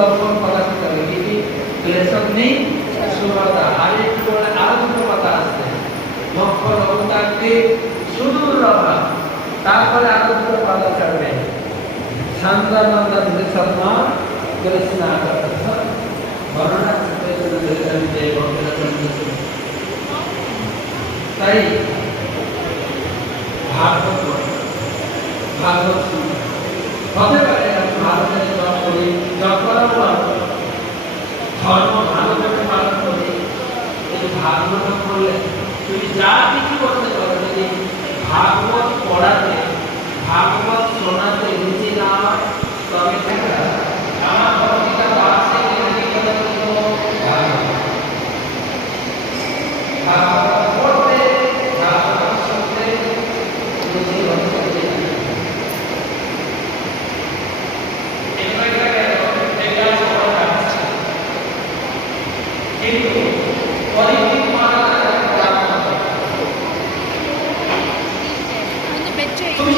লক্ষণ প্রকাশিত হবে কি ক্লেশগ্নি সুরতা। আর একটু করে আরো দুটো কথা আছে, লক্ষ লৌতাগ্নি সুদূর রভা। তারপরে আরো দুটো কথা চলবে, শান্তানন্দ শর্মা কৃষ্ণ বর্ণনা তাই ভাগবত ভাগবত হতে পারে ভারতের জপ করি, জপ করার পর ধর্ম ভালোভাবে পালন করি। এই ভাগবত করলে তুমি যা কিছু করতে পারো, যদি ভাগবত পড়াতে ভাগবত শোনাতে রুচি না হয় তবে আমার প্রতিটা বাসে ভাগবত পড়তে ভাগবত শুনতে রুচি হচ্ছে। কিন্তু তুমি